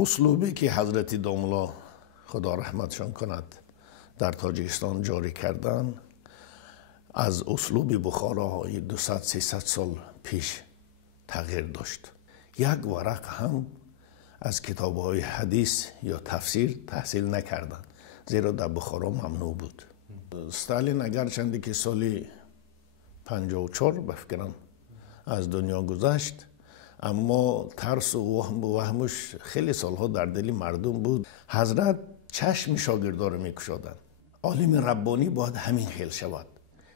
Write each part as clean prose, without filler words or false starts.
اسلوبی که حضرت داملا خدا رحمتشان کند در تاجیکستان جاری کردن از اسلوب بخاراهای 200-300 سال پیش تغییر داشت. یک ورق هم از کتاب‌های حدیث یا تفسیر تحصیل نکردند، زیرا در بخارا ممنوع بود. استالین اگرچند که سال 54 بفکرم از دنیا گذشت، اما ترس و وهمش خیلی سالها در دل مردم بود. حضرت چشم شاگردا را می‌گشادند. عالم ربانی باید همین خیل شود.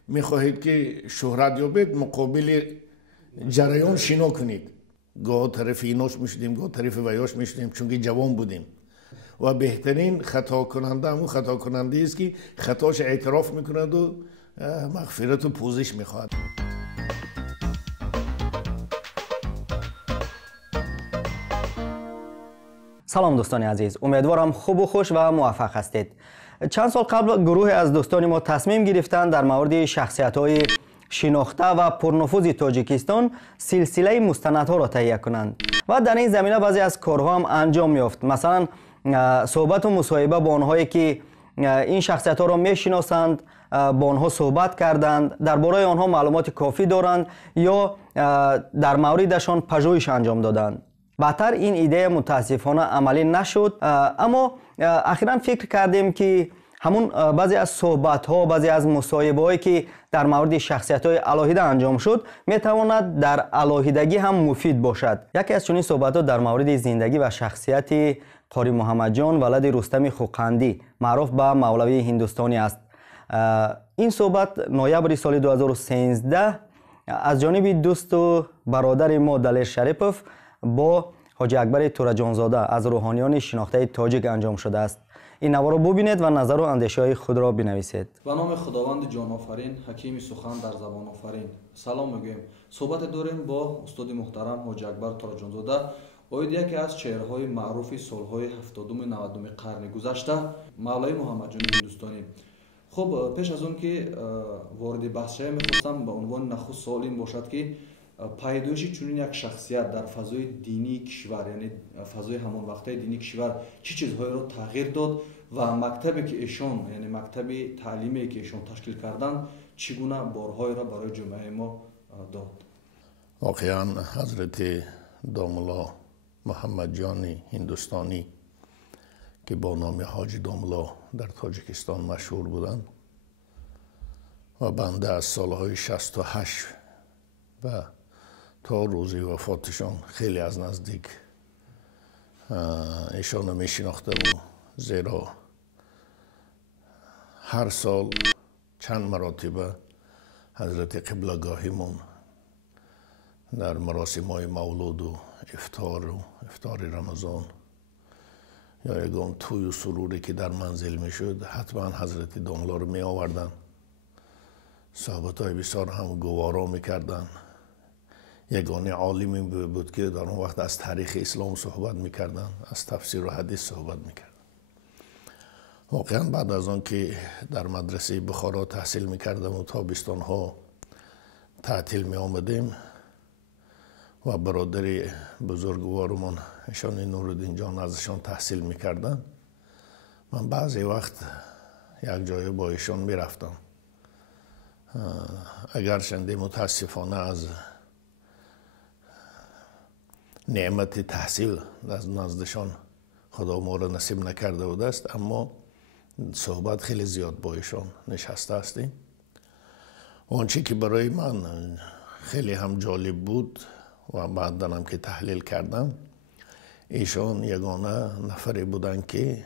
می‌خواهید که شهرت یابید، مقابل جریان شنا کنید. گاه طرف ایناش میشدیم، گاه طرف ویاش میشدیم، چون که جوان بودیم. و بهترین خطا کننده همون خطا کننده است که خطاش اعتراف میکند و مغفرت و پوزش میخواد. سلام دوستان عزیز، امیدوارم خوب و خوش و موفق هستید. چند سال قبل گروه از دوستان ما تصمیم گرفتند در مورد شخصیت‌های شناخته و پرنفوذ تاجیکستان سلسله مستندها را تهیه کنند و در این زمینه بعضی از کارها هم انجام یافت. مثلا صحبت و مصاحبه با آنهایی که این شخصیت‌ها را می‌شناسند، با آنها صحبت کردند، درباره آنها معلومات کافی دارند یا در موردشان پژوهش انجام دادند. بعدتر این ایده متاسفانه عملی نشد، اما اخیراً فکر کردیم که همون بعضی از صحبت‌ها، بعضی از مصاحبه‌هایی که در مورد شخصیت‌های الهیده انجام شد می‌تواند در الهیدگی هم مفید باشد. یکی از چنین صحبت‌ها در مورد زندگی و شخصیت قاری محمد جان ولد رستم خوقندی معروف به مولوی هندوستانی است. این صحبت نوامبر سال 2013 از جانب دوست و برادر ما دلیر شریپوف با حاجی اکبر تورجانزاده از روحانیان شناخته تاجیک انجام شده است. این نوار را ببینید و نظر و اندیشه‌های خود را بنویسید. به نام خداوند جان آفرین، حکیم سخن در زبان آفرین. سلام میگویم. صحبت داریم با استاد محترم حاجی اکبر تورجانزاده، اوید یکی از چهره‌های معروف سال‌های 70-90 قرن گذشته، مولوی محمد جان هندوستانی. خب پیش از اون که وارد بحث شوم می‌خواستم به عنوان نخست سوال این باشد که پیدایش چنین یک شخصیت در فضای دینی کشور، یعنی فضای همون وقته دینی کشور، چه چیزهایی را تغییر داد و مکتبی که ایشان، یعنی مکتب تعلیمی که ایشان تشکیل کردند، چگونه بارهایی را برای جامعه ما داد؟ واقعا حضرت داملا محمد جان هندوستانی که با نام حاجی داملا در تاجیکستان مشهور بودند و بنده از سالهای 68 و تا روزی وفاتشان خیلی از نزدیک ایشان رو می شناخته بود، زیرا هر سال چند مراتبه حضرت قبلگاهیمون در مراسم های مولود و افطار رمضان یا یکم توی و سروری که در منزل می شد حتما حضرت داملا رو می آوردن. صحبت های بسیار هم گوارا می کردن. یگانه عالمی بود که در اون وقت از تاریخ اسلام صحبت میکردن، از تفسیر و حدیث صحبت میکردن. واقعا بعد از آن که در مدرسه بخارا تحصیل میکردم و تابستانها تعطیل می آمدیم و برادر بزرگوارمان ایشان نورالدین جان ازشان تحصیل میکردن، من بعضی وقت یک جای با ایشان میرفتم. اگرچند متاسفانه از نعمت تحصیل از نزدشان خدا ما را نصیب نکرده بوده است، اما صحبت خیلی زیاد با ایشان نشسته هستیم. آنچه که برای من خیلی هم جالب بود و بعداً هم که تحلیل کردم، ایشان یگانه نفری بودند که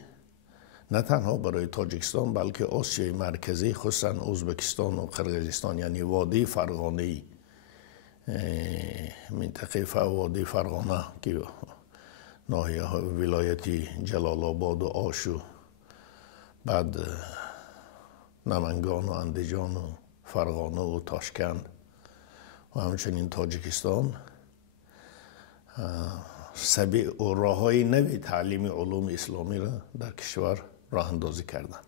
نه تنها برای تاجیکستان بلکه آسیای مرکزی، خصوصا ازبکستان و قرقیزستان، یعنی وادی فرغانه‌ای، منطقه وادی فرغانه که ناحیه ولایت جلال آباد و آشو، بعد نمنگان و اندیجان و فرغانه و تاشکند و همچنین تاجیکستان سبیل و راه‌های نوی تعلیم علوم اسلامی را در کشور راه اندازی کردند.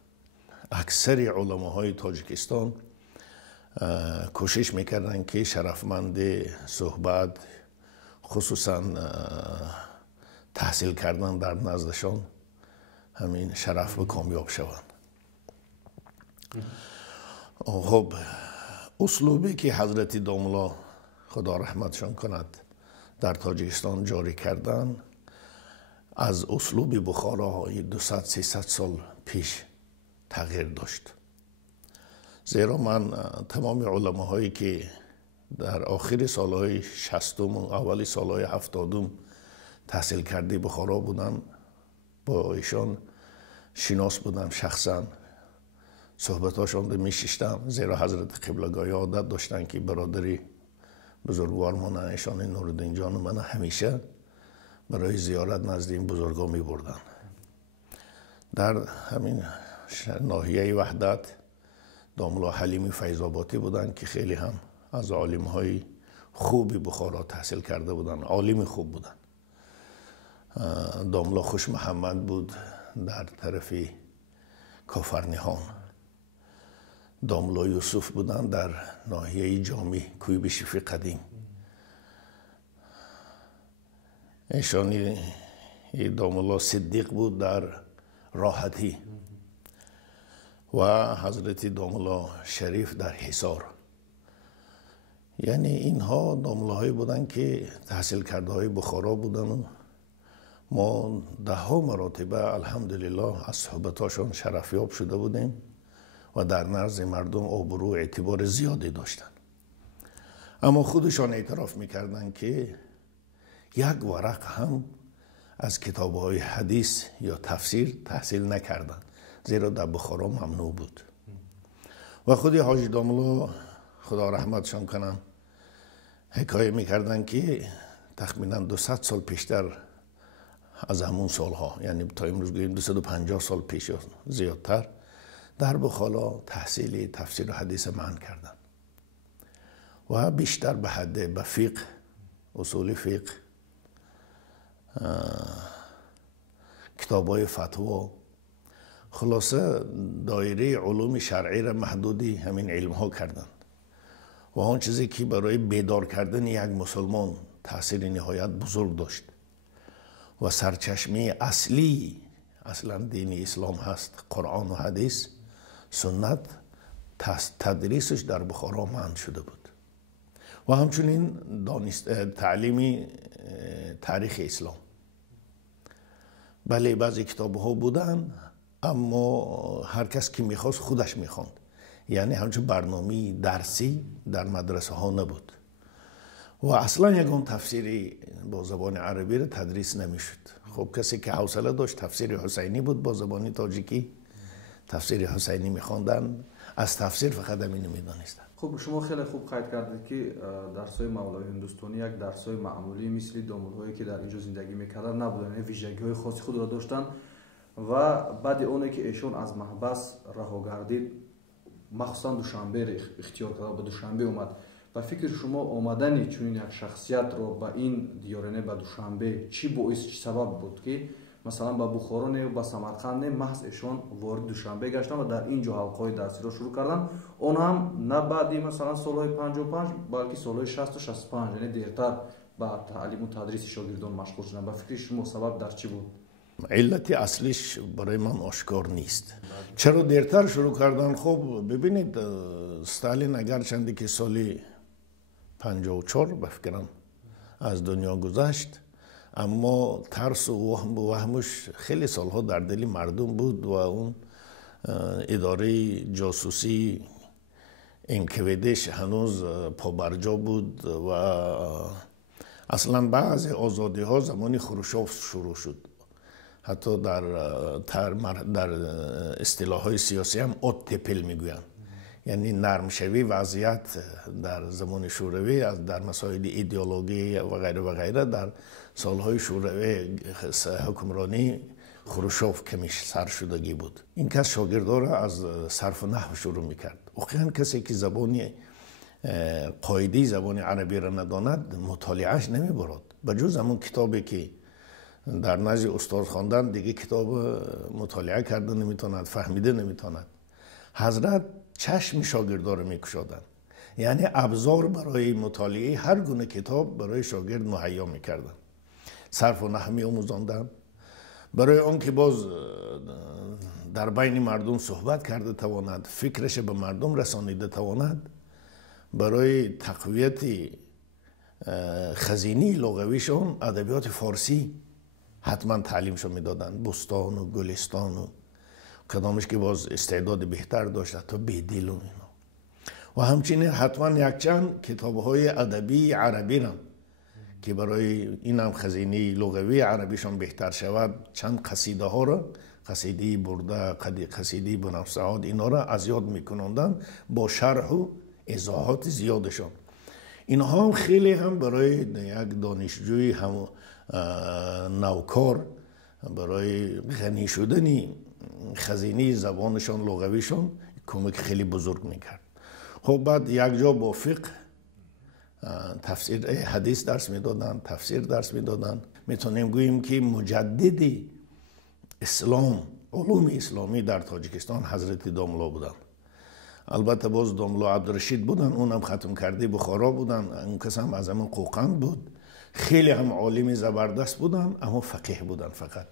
اکثر علماهای تاجیکستان کوشش میکردن که شرفمند صحبت، خصوصا تحصیل کردن در نزدشان همین شرف و کامیاب شوند. خب اسلوبی که حضرت داملا خدا رحمتشان کند در تاجیکستان جاری کردن از اسلوب بخاراهای 200-300 سال پیش تغییر داشت. زیرا من تمام علماهایی که در آخر سالهای 60 و اولی سالهای 70 تحصیل کرده بخارا بودن با ایشان شناس بودم، شخصا صحبتاشون رو میشیشتم. زیرا حضرت قبلگاهی عادت داشتن که برادری بزرگوارمان ایشان نورالدین جان من همیشه برای زیارت نزد این بزرگا می بردن. در همین ناحیه وحدت داملا حلیمی فیض‌آبادی بودن که خیلی هم از عالم‌های خوبی بخارا تحصیل کرده بودن، عالم خوب بودن. داملا خوش محمد بود در طرف کافرنیهان. داملا یوسف بودن در ناحیه جامی کوی شفی قدیم. ایشانی داملا صدیق بود در راحتی و حضرت داملا شریف در حصار. یعنی اینها داملاهایی بودن که تحصیل کرده های بخارا بودن و ما 10 مراتبه الحمدلله از صحبتاشون شرفیاب شده بودیم و در نزد مردم آبرو و اعتبار زیادی داشتن. اما خودشان اعتراف میکردن که یک ورق هم از کتاب‌های حدیث یا تفسیر تحصیل نکردن، زیرا در بخارا ممنوع بود. و خود حاجی داملا خدا رحمتشان کنم حکایه میکردن که تقریباً 200 سال پیشتر از همون سالها، یعنی تا امروز گوییم 250 سال پیش یا زیادتر، در بخارا تحصیل تفسیر و حدیث منع کردن و بیشتر به حد به فقه، اصول فقه، کتاب‌های فتوا، خلاصه دایره علوم شرعی را محدودی همین علم‌ها کردند. و آن چیزی که برای بیدار کردن یک مسلمان تأثیر نهایت بزرگ داشت و سرچشمه اصلی اصلا دین اسلام هست قرآن و حدیث، سنت، تدریسش در بخارا منع شده بود. و همچنین تعلیم تاریخ اسلام. بله بعضی کتاب‌ها بودن اما هر کس که میخواست خودش میخواند، یعنی همچون برنامه درسی در مدرسه ها نبود و اصلا یکم تفسیری با زبان عربی را تدریس نمیشد. خب کسی که حوصله داشت تفسیر حسینی بود با زبان تاجیکی، تفسیر حسینی میخواندن، از تفسیر فقط همین میدانستن. خب شما خیلی خوب قید کردید که درس‌های مولای هندوستانی یک درس‌های معمولی مثل دامل‌هایی که در اینجا زندگی می‌کردن نبودن، یعنی ویژگی‌های خاصی خود را داشتن و بعد اونه که ایشون از محبس رها گردید مخصوصا دوشنبه اختیار کرد، به دوشنبه اومد. و فکر شما آمدن چون یک شخصیت رو به این دیارنه به دوشنبه چی باعث چی سبب بود که مثلا با بخارا و با سمرقند محض ایشان وارد دوشنبه گشتن و در اینجا حلقه‌های درسی را شروع کردن، اون هم نه بعدی مثلا سالهای 55 بلکه سالهای 60 و 65، یعنی دیرتر با تعلیم و تدریس شاگردان مشغول شدن. با فکر شما سبب در چی بود؟ علت اصلیش برای من آشکار نیست. چرا دیرتر شروع کردن؟ خب ببینید استالین اگرچند که سالی 54 بفکرم از دنیا گذشت، اما ترس و وهمش خیلی سالها در دل مردم بود و اون اداره جاسوسی انکویدش هنوز پابرجا بود و اصلا بعض آزادی ها زمانی خروشوف شروع شد. حتی در اصطلاح های سیاسی هم اوتپل میگویند، یعنی نرم شوی وضعیت در زمان شوروی از در مسائل ایدئولوژی و غیره و غیره در سالهای شوروی حکمرانی خروشوف کمیش سرشدگی بود. این کس شاگردا را از صرف نحو شروع میکرد. واقعا کسی که زبان قاعده زبان عربی را نداند مطالعهش نمیبرد، بجز همون کتابی که در نزد استاد خواندن دیگه کتاب مطالعه کرده نمیتواند، فهمیده نمیتواند. حضرت چشم شاگردا را میکشادند، یعنی ابزار برای مطالعه هر گونه کتاب برای شاگرد مهیا میکردند. صرف و نحو می‌آموزاندند. برای آن که باز در بین مردم صحبت کرده تواند، فکرش به مردم رسانیده تواند، برای تقویت خزینه لغویشون ادبیات فارسی حتما تعلیمشون میدادن. بستان و گلستان و کدامش که باز استعداد بهتر داشت، حتی بیدل و اینا. و همچنین حتما یک چند کتاب‌های ادبی عربی را که برای این هم خزینه لغوی عربیشون بهتر شود، چند قصیده ها را، قصیده برده، قصیده بنفسعاد، اینا را از یاد میکنندن با شرح و ایضاحات زیادشون. اینها هم خیلی هم برای یک دانشجوی هم نوکار برای غنی شدن خزینه زبانشان لغویشون کمک خیلی بزرگ میکرد. خب بعد یک جا با فقه تفسیر حدیث درس میدادن، تفسیر درس میدادن. میتونیم گوییم که مجدد اسلام، علوم اسلامی در تاجیکستان حضرت داملا بودن. البته باز داملا عبدالرشید بودن، اونم ختم کرده بخارا بودن. اون کس هم از همون قوقند بود. خیلی هم عالم زبردست بودن، اما فقیه بودن. فقط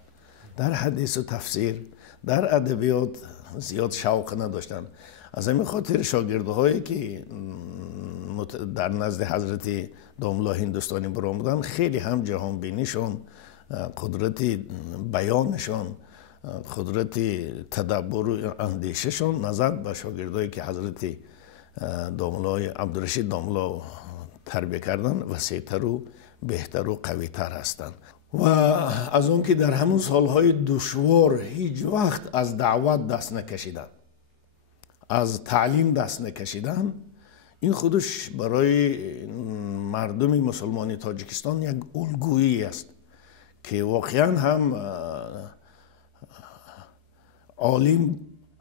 در حدیث و تفسیر، در ادبیات زیاد شوق نداشتن. از همین خاطر شاگردهایی که در نزد حضرت داملا هندوستانی برام بودن خیلی هم جهان بینیشون، قدرت بیانشون، قدرت تدبر و اندیششون نظر به شاگردهایی که حضرت داملا عبدالرشید داملا تربیه کردن وسیع‌تر و بهتر و قوی‌تر هستند. و از اون که در همون سالهای دشوار هیچ وقت از دعوت دست نکشیدن، از تعلیم دست نکشیدن، این خودش برای مردم مسلمانی تاجیکستان یک الگویی است که واقعا هم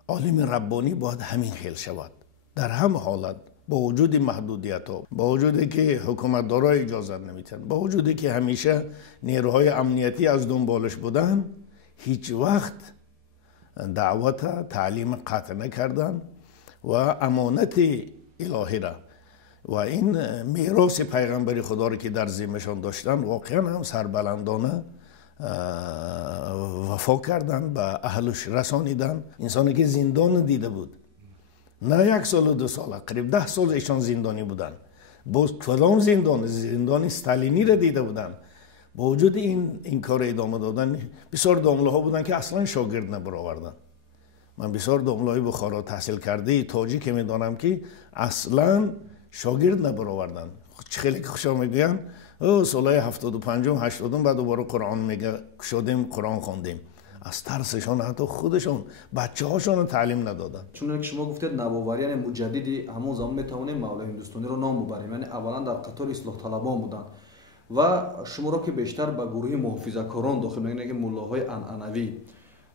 عالم ربانی باید همین خیل شود در هم حالت، با وجود محدودیت ها، با وجودی که حکومتدارا اجازه نمیتن، با وجودی که همیشه نیروهای امنیتی از دنبالش بودن، هیچ وقت دعوت تعلیم قطع نکردن و امانت الهی را و این میراث پیغمبر خدا را که در ذمه‌شان داشتن واقعا هم سربلندانه وفا کردن، به اهلش رسانیدن. انسانی که زندان دیده بود، نه 1 سال و 2 سال، قریب 10 سال ایشان زندانی بودن. باز کدام زندان استالینی را دیده بودن. با وجود این کار ادامه دادن، بسیار داملاها بودن که اصلا شاگرد نبرآوردن. من بسیار داملای بخارا تحصیل کرده تاجی که میدانم که اصلا شاگرد نبرآوردن. خیلی که خوشا میگن سالهای 75 و 80 بعد دوباره قرآن میگه شدیم قرآن خواندیم. از ترسشان حتی خودشون بچه هاشون تعلیم ندادن. چون که شما گفتید نوآوریان مجددی همون زمان میتونیم مولا هندوستانی رو نام ببریم، یعنی اولا در قطار اصلاح طلبان بودن و شما رو که بیشتر به گروه محافظه‌کاران داخل میگن که ملاهای عنعنوی.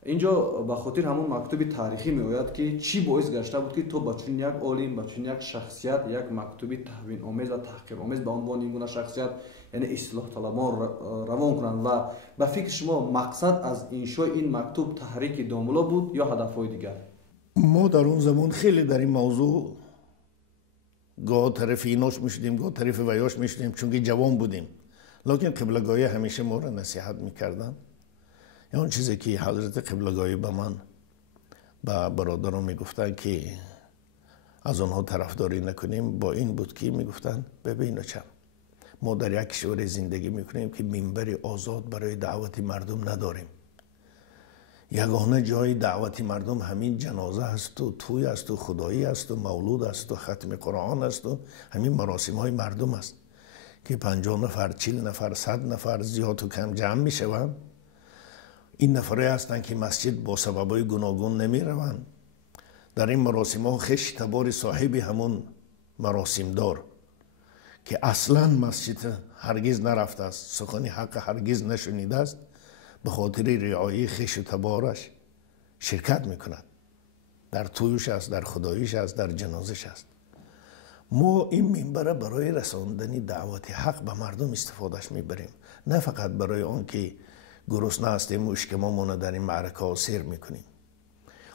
اینجا به خاطر همون مکتوب تاریخی میآید که چی باعث گشته بود که تو با چنین یک عالم، با چنین یک شخصیت، یک مکتوب توهین آمیز و تحقیر آمیز به عنوان این گونه شخصیت یعنی اصلاح طلبان روان کنند و به فکر شما مقصد از انشای این مکتوب تحریک داملا بود یا هدفهای دیگر؟ ما در اون زمان خیلی در این موضوع گاه طرف ایناش میشدیم، گاه طرف ویاش میشدیم، چون که جوان بودیم. لکن قبلگاهی همیشه ما را نصیحت میکردن. اون چیزی که حضرت قبلگاهی به من و برادران میگفتن که از اونها طرفداری نکنیم، با این بود که میگفتن ببین چم ما در یک کشور زندگی میکنیم که منبر آزاد برای دعوت مردم نداریم. یگانه جای دعوت مردم همین جنازه است و توی است و خدایی است و مولود است و ختم قرآن است و همین مراسم های مردم است که 50 نفر، 40 نفر، 100 نفر زیاد و کم جمع میشوند. این نفره هستند که مسجد با سببای گوناگون نمی روند. در این مراسم ها خش تبار صاحب همون مراسم دار که اصلا مسجد هرگز نرفته است، سخن حق هرگز نشنیده است، به خاطر رعایت خش و تبارش شرکت میکند. در تویش است، در خداییش است، در جنازش است. ما این منبر برای رساندن دعوت حق به مردم استفادهش میبریم، نه فقط برای آن که گرسنه هستیم و اشکمامون در این معرکه ها سیر میکنیم.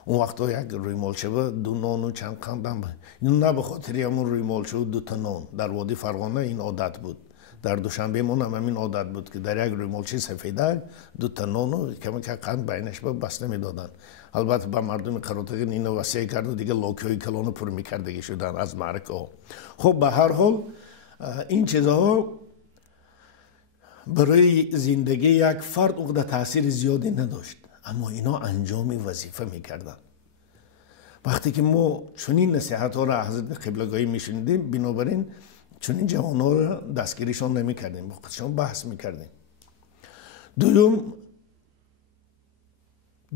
اون وقتا یک روی مالچه با 2 نان و چند قند هم، نه به خاطر همون روی مالچه و 2 تا نان. در وادی فرغانه این عادت بود. در دوشنبه مون هم همین عادت بود که در یک رومالچی سفیده 2 تا نان و کمی که قند بینش بسته میدادن. البته با مردم قراتگین اینو وسیع کرد و دیگه لاکهای کلانو پر میکردگی شدن از معرکه ها. خب به هر حال این چیزها برای زندگی یک فرد عقده تاثیر زیادی نداشت، اما اینا انجام وظیفه میکردن. وقتی که ما چنین نصیحت ها را حضرت قبلگاهی میشنیدیم، بنابراین چنین جوان ها را دستگیریشان نمیکردیم، با خودشان بحث میکردیم. دوم،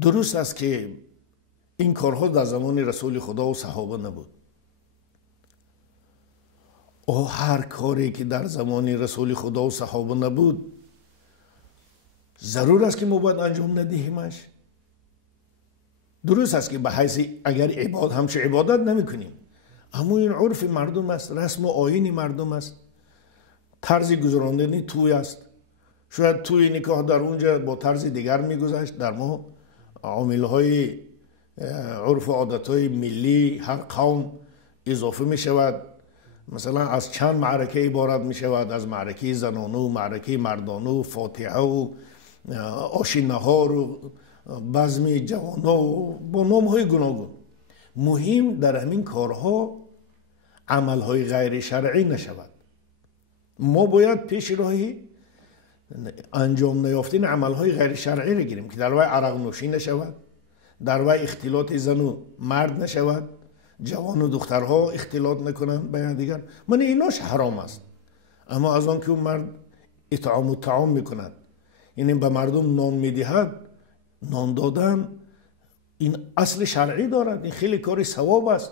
درست است که این کارها در زمان رسول خدا و صحابه نبود. او هر کاری که در زمان رسول خدا و صحابه نبود ضرور است که ما باید انجام ندهیمش. درست است که به حیث اگر همچه عبادت نمی کنیم، اما این عرف مردم است، رسم و آیین مردم است، طرز گذراندنی توی است. شاید توی نکاح در اونجا با طرز دیگر میگذشت، در ما عاملهای عرف و عادتهای ملی هر قوم اضافه می شود. مثلا از چند معرکه عبارت می شود، از معرکه زنانه و معرکه مردانه و فاتحه و آشی نهار و بزم جوانه و با نام های گوناگون. مهم در همین کارها عملهای غیر شرعی نشود. ما باید پیش راهی انجام نیافتین عملهای غیر شرعی را گیریم که در وی عرق نوشی نشود، در وی اختلاط زن و مرد نشود، جوان و دخترها اختلاط نکنند با دیگر. من ایناش حرام است. اما از آن که اون مرد اطعام و طعام میکند، یعنی به مردم نان میدهد، نان دادن این اصل شرعی دارد، این خیلی کاری ثواب است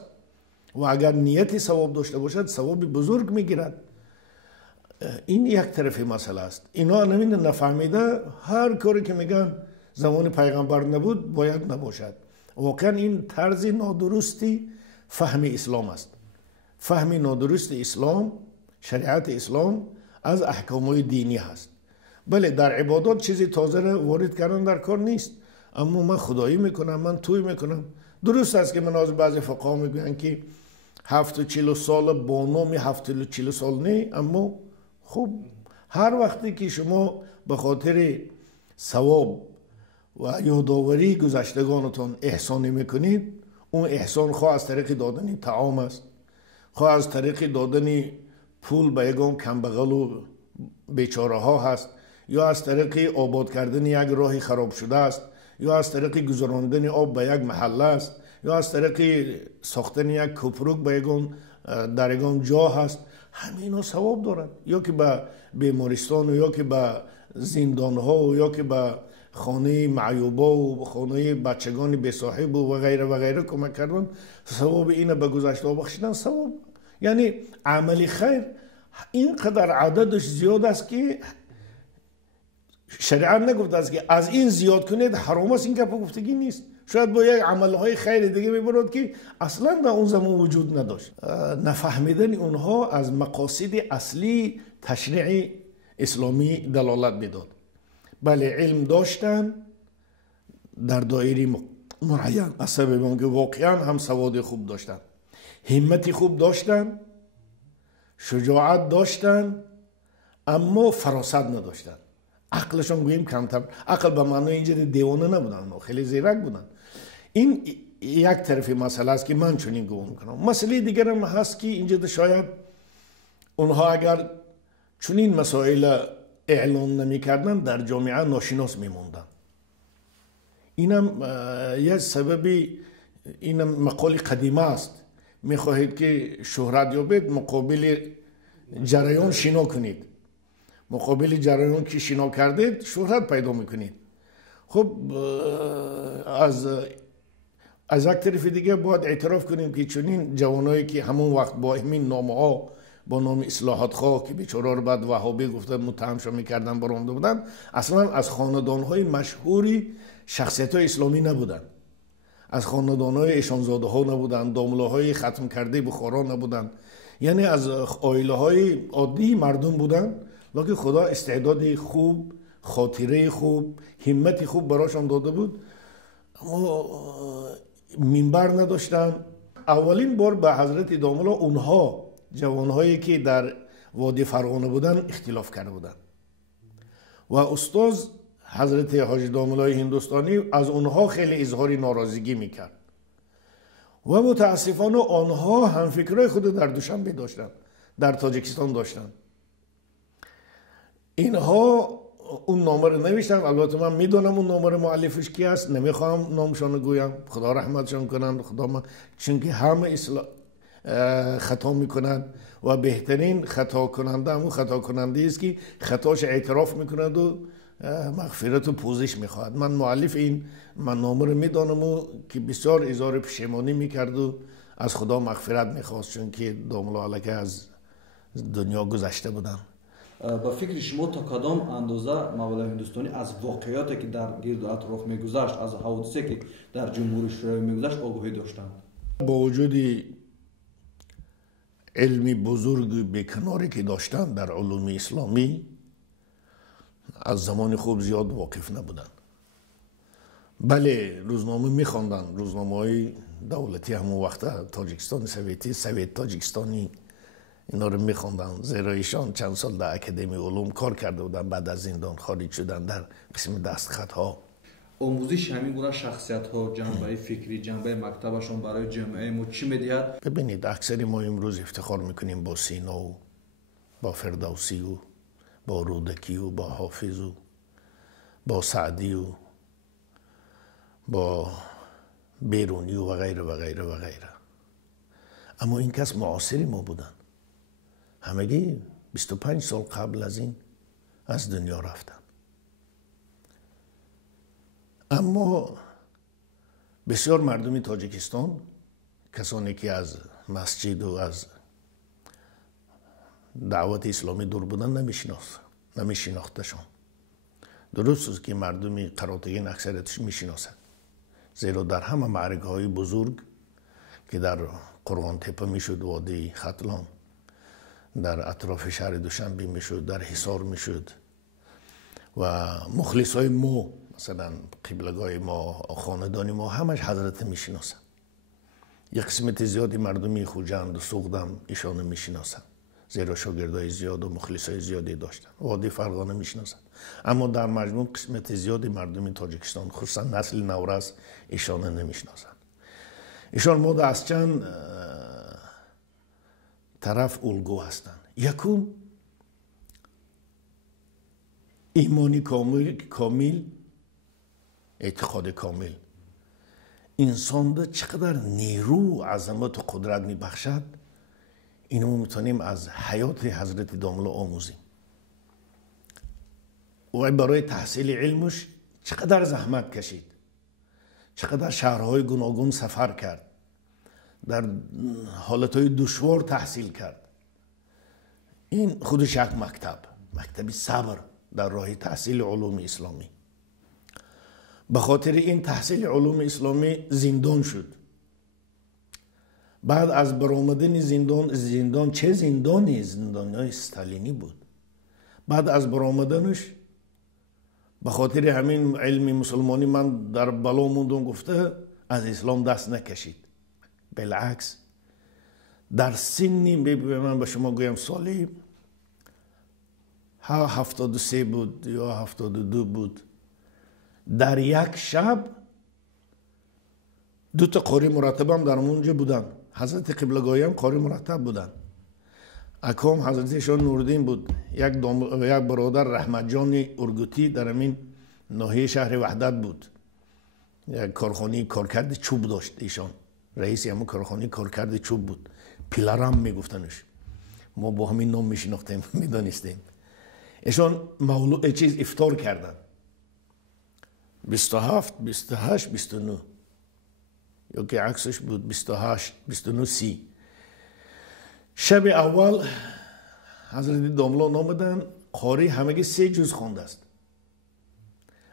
و اگر نیتی ثواب داشته باشد ثواب بزرگ میگیرد. این یک طرف مسئله است. اینا نفهمیده هر کاری که میگن زمان پیغمبر نبود باید نباشد. واقعا این طرز نادرستی فهم اسلام است. فهم نادرست اسلام، شریعت اسلام از احکامات دینی هست. بله در عبادات چیزی تازه را وارد کردن در کار نیست، اما من خدایی میکنم، من توی میکنم. درست است که من از بعضی فقها میگن که 47 سال با نام 47 سال نه، اما خب هر وقتی که شما به خاطر ثواب و یادآوری گذشتگانتان احسانی میکنید، اون احسان خواه از طریق دادن طعام است، خواه از طریق دادن پول به یگان کمبغل و بیچاره ها هست، یا از طریق آباد کردن یک راه خراب شده است، یا از طریق گذراندن آب به یک محله است، یا از طریق ساختن یک کوپروک به یگان در یگان جا هست. همینا ثواب دارد، یا که به بیمارستان و یا که به زندان ها و یا که به خانه معیوبا و خانه بچگان بی صاحب و غیره و غیره کمک کردن. ثواب اینه به گذشته بخشیدن ثواب. یعنی عمل خیر اینقدر عددش زیاد است که شریعت نگفته است که از این زیاد کنید حرام است. این گپ گفتگی نیست. شاید با یک عملهای خیر دیگه میبرد که اصلا در اون زمان وجود نداشت. نفهمیدن اونها از مقاصد اصلی تشریع اسلامی دلالت میداد. بله علم داشتن در دایره معین، از سبب اون که واقعا هم سواد خوب داشتن، همت خوب داشتن، شجاعت داشتن، اما فراست نداشتن. عقلشون گوییم کمتر. عقل به معنای اینجا دیوانه نبودن، خیلی زیرک بودن. این یک طرف مسئله است که من چنین گمان میکنم. مسئله دیگر هم هست که اینجا شاید اونها اگر چنین مسائل اعلان نمی کردن در جامعه ناشناس میموندن. اینم یک سببی، اینم مقال قدیمه است. میخواهید که شهرت یابید، مقابل جریان شنا کنید. مقابل جریان که شنا کردید شهرت پیدا میکنید. خب از یک طرف دیگه باید اعتراف کنیم که چنین جوانایی که همون وقت با همین نامها، با نام اصلاحات خواه که بیچاره رو بعد وهابی گفتن متهمشون میکردن برانده بودن، اصلا از خاندانهای مشهوری شخصیت‌های اسلامی نبودن. از خاندانهای ایشانزاده ها نبودن، داملاهای ختم کرده بخارا نبودن. یعنی از عائله های عادی مردم بودن، لکه خدا استعداد خوب، خاطره خوب، همت خوب براشون داده بود، اما منبر نداشتن. اولین بار به حضرت داملا اونها جوانهایی که در وادی فرغانه بودن اختلاف کرده بودن و استاد حضرت حاجی داملای هندوستانی از اونها خیلی اظهار ناراضگی میکرد و متاسفانه آنها هم فکرای خود در دوشنبه داشتن، در تاجیکستان داشتن. اینها اون نامه رو نوشتن. البته من میدونم اون نامه مؤلفش کی است، نمیخوام نامشون گویم، خدا رحمتشون کنن، چون که همه خطا میکنند و بهترین خطا کننده همون خطا کننده است که خطاش اعتراف میکند و مغفرت و پوزش میخواهد. من مؤلف این نامه رو میدانم و که بسیار اظهار پشیمانی میکرد و از خدا مغفرت میخواست، چون که داملا علیه از دنیا گذشته بودن. با فکر شما تا کدام اندازه مولای هندوستانی از واقعیاتی که در گرد و اطراف میگذشت، از حوادثی که در جمهوری اسلامی میگذشت آگاهی داشتند؟ با وجود علمی بزرگ بیکناری که داشتند در علوم اسلامی، از زمان خوب زیاد واقف نبودن. بله روزنامه میخواندن، روزنامه های دولتی همون وقت تاجیکستان سویتی، سویت تاجیکستانی، اینا رو میخواندن، زیرا ایشان چند سال در اکادمی علوم کار کرده بودن، بعد از زندان خارج شدن در قسم دستخط ها. آموزش همین گونه شخصیت ها، جنبه فکری، جنبه مکتبشون برای جامعه ما چی میدهد؟ ببینید اکثری ما امروز افتخار میکنیم با سینا و با فردوسی و با رودکی و با حافظ و با سعدی و با بیرونی و غیره و غیره و غیره. اما این کس معاصری ما بودن، همگی 25 سال قبل از این از دنیا رفتن. اما بسیار مردم تاجیکستان، کسانی که از مسجد و از دعوت اسلامی دور بودن نمیشناختشان. درست است که مردم قراتگین اکثرتش میشناسند، زیرا در همه معرکه های بزرگ که در قرغان تپه میشد، وادی ختلان، در اطراف شهر دوشنبه میشد، در حصار میشد و مخلص های ما، مثلا قبلگاه ما، خاندان ما، همش حضرت میشناسن. یک قسمت زیادی مردمی خوجند و سوغدم ایشان میشناسن، زیرا شاگردای زیاد و مخلصای زیادی داشتن. وادی فرغانه میشناسن. اما در مجموع قسمت زیادی مردم تاجیکستان، خصوصا نسل نورس، ایشان نمیشناسن. ایشان ما از چند طرف الگو هستند. یکم ایمانی کامل، اعتقاد کامل. انسان ده چقدر نیرو و عظمت و قدرت میبخشد، اینو میتونیم از حیات حضرت داملا آموزیم. و برای تحصیل علمش چقدر زحمت کشید، چقدر شهرهای گوناگون سفر کرد، در حالتهای دشوار تحصیل کرد. این خودش یک مکتبی صبر در راه تحصیل علوم اسلامی. به خاطر این تحصیل علوم اسلامی زندان شد. بعد از برآمدن زندان چه زندانی؟ زندانیای استالینی بود. بعد از برآمدنش به خاطر همین علم مسلمانی من در بلا موندم گفته از اسلام دست نکشید. بالعکس در سنی من به شما گویم سالی 73 بود یا 72 بود، در یک شب 2 تا قاری مرتب هم در اونجا بودن. حضرت قبلگاهی هم قاری مرتب بودن. اکام حضرتشان نوردین بود، یک برادر رحمت جان ارگوتی در همین ناحیه شهر وحدت بود، یک کارخانه کارکرد چوب داشت. ایشان رئیسی همون کارخانه کارکرد چوب بود، پیلرم میگفتنش، ما با همین نام میشناختیم، میدانستیم. ایشان افطار کردن 27 28 29 یا که عکسش بود 28 29 30. شب اول حضرت داملا آمدن، قاری همگی 3 جز خوانده است.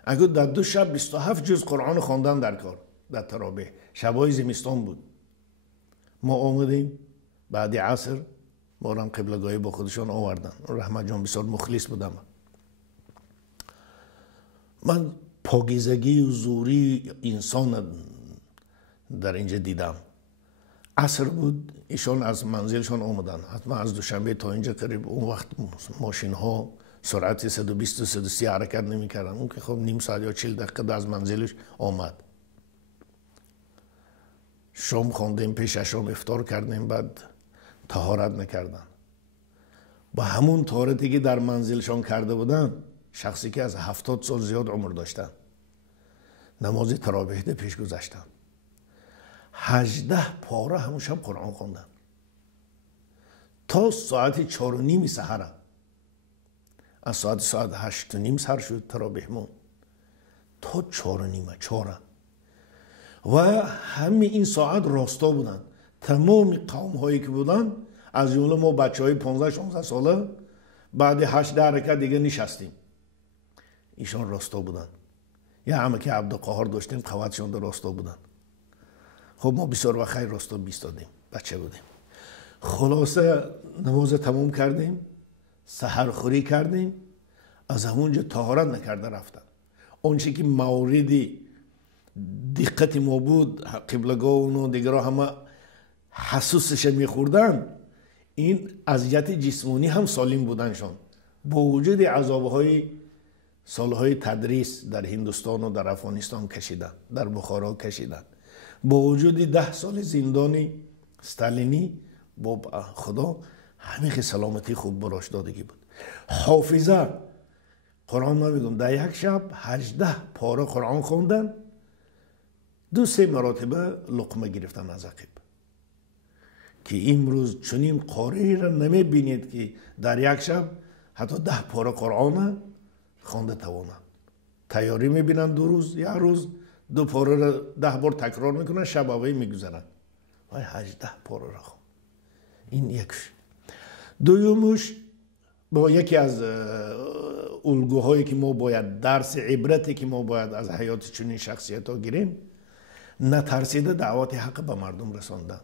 اگر در 2 شب 27 جز قرآن خواندن در کار، در تراویح، شبای زمستان بود. ما آمدیم بعد عصر، ما هم قبلگاهی با خودشان آوردن. رحمت جان بسیار مخلص بودم. من پاکیزگی و زوری انسان در اینجا دیدم. عصر بود ایشان از منزلشان آمدن. حتما از دوشنبه تا اینجا قریب اون وقت ماشین ها سرعت 120 و 130 حرکت نمی کردن. اون که خب نیم ساعت یا 40 دقیقه از منزلش آمد. شام خواندیم، پیش شام افطار کردیم، بعد طهارت نکردن. با همون طهارتی که در منزلشان کرده بودن، شخصی که از 70 سال زیاد عمر داشتن، نماز تراویح پیش گذاشتن. 18 پاره همون شب قرآن خوندن تا ساعت 4:30 سحر. از ساعت 8:30 سحر شد تراویح مون تا 4:30 و همه این ساعت راستا بودن. تمام قوم هایی که بودن، از جمله ما بچه های 15-16 ساله بعد 8 حرکت دیگه نشستیم، ایشان راستا بودن. یا همه که عبدالقاهر داشتیم قوتشان در راستا بودن. خب ما بسیار وقت راستا بیستادیم، بچه بودیم. خلاصه نماز تموم کردیم، سحر خوری کردیم، از همونجا طهارت نکرده رفتن. اونچه که موردی دقت ما بود، قبلگاه و دیگرها همه حسوسش میخوردن، این اذیت جسمانی هم سالم بودنشان. با وجود عذابهای سالهای تدریس در هندوستان و در افغانستان کشیدن، در بخارا کشیدن، با وجود 10 سال زندان استالینی، با خدا همه سلامتی خوب براش دادگی بود. حافظه قرآن نمیگم، در یک شب 18 پاره قرآن خوندن، 2-3 مراتبه لقمه گرفتن از عقب. که امروز چنین قاری را نمیبینید که در یک شب حتی 10 پاره قرآن خوانده توانند. تیاری میبینن 2 روز، 1 روز 2 پاره را 10 بار تکرار میکنن، شب اولی میگذرن. وای 18 پاره را خوند. این یکش. دومش با یکی از الگوهایی که ما باید، درس عبرتی که ما باید از حیات چنین شخصیت ها گیریم، نترسیده دعوت حق به مردم رساندن.